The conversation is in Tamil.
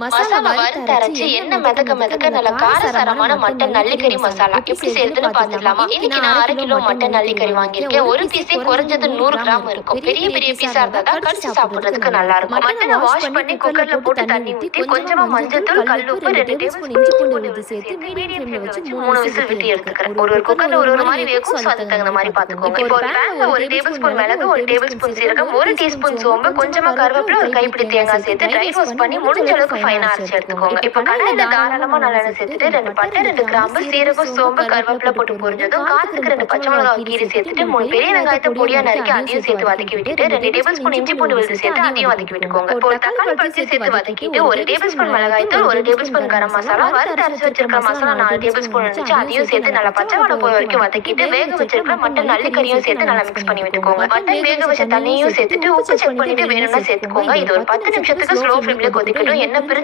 மசாலா வறுத்து அரைச்சு எண்ணெய் மிதக்க மிதக்க நல்ல காரசாரமான மட்டன் நல்லிக்கறி மசாலா எப்படி செய்யறதுன்னு பாத்துக்கலாமா? இன்னைக்கு நான் 1/2 கிலோ மட்டன் நல்லிக்கறி வாங்கியிருக்கேன். ஒரு பீஸே குறைஞ்சது 100 கிராம் இருக்கும். பெரிய பெரிய பீஸா இருந்தா தான் கடிச்சு சாப்பிடுறதுக்கு நல்லா இருக்கும். மட்டனை வாஷ் பண்ணி குக்கர்ல போட்டு தண்ணி ஊத்தி கொஞ்சமா மஞ்சள்தூள், கல்லுப்பு, 2 டேபிள் ஸ்பூன் இஞ்சி பூண்டு விழுது சேர்த்து மீடியம் ஃப்ளேம்ல வச்சு 3 விசில் விட்டு எடுத்துக்கிறேன். ஒரு குக்கர்ல ஒரு மாதிரி வேகும். அதுக்கு தகுந்த மாதிரி பாத்துக்கோங்க. இப்போ ஒரு பேன்ல 1 டேபிள் ஸ்பூன் மிளகு, 1 டேபிள் ஸ்பூன் சீரகம், 1 டீஸ்பூன் சோம்பு, கொஞ்சமா கருவேப்பிலை, ஒரு கைப்பிடி தேங்காய் சேர்த்து ட்ரை ரோஸ்ட் பண்ணி முடிஞ்ச அளவுக்கு ஃபைனா அரைச்சு எடுத்துக்கோங்க. இப்ப கடாயில தாராளமா நல்லெண்ணெய் சேர்த்துட்டு 2 பட்டை, 2 கிராம்பு, சீரகம், சோம்பு, கருவேப்பிலை போட்டு பொரிஞ்சதும் காரத்துக்கு 2 பச்சை மிளகாய் கீரி சேர்த்துட்டு 3 பெரிய வெங்காயத்தை பொடியா நறுக்கி அதையும் சேர்த்து வதக்கி விட்டுட்டு 2 டேபிள் ஸ்பூன் இஞ்சி பூண்டு விழுது சேர்த்து அதையும் வதக்கி விட்டுக்கோங்க. இப்போ ஒரு தக்காளி பழத்தை சேர்த்து வதக்கிட்டு 1 டேபிள் ஸ்பூன் மிளகாய் தூள், 1 டேபிள் ஸ்பூன் கரம் மசாலா, வறுத்து அரைச்சு வச்சிருக்கிற மசாலா 4 டேபிள் ஸ்பூன் இருந்துச்சு அதையும் சேர்த்து நல்லா பச்சை வாடை போய் வரைக்கும் வதக்கிட்டு வேக வச்சிருக்கிற மட்டன் நல்லிக்கறியும் சேர்த்து நல்லா மிக்ஸ் பண்ணி விட்டுக்கோங்க. மட்டன் வேக வச்ச தண்ணியும் சேர்த்துட்டு உப்பு செக் பண்ணிட்டு வேணும்னா சேர்த்துக்கோங்க. இது ஒரு 10 நிமிஷத்துக்கு ஸ்லோ ஃப்ளேம்ல கொதிக்கட்டும். எண்ணெய் பிரிஞ்சு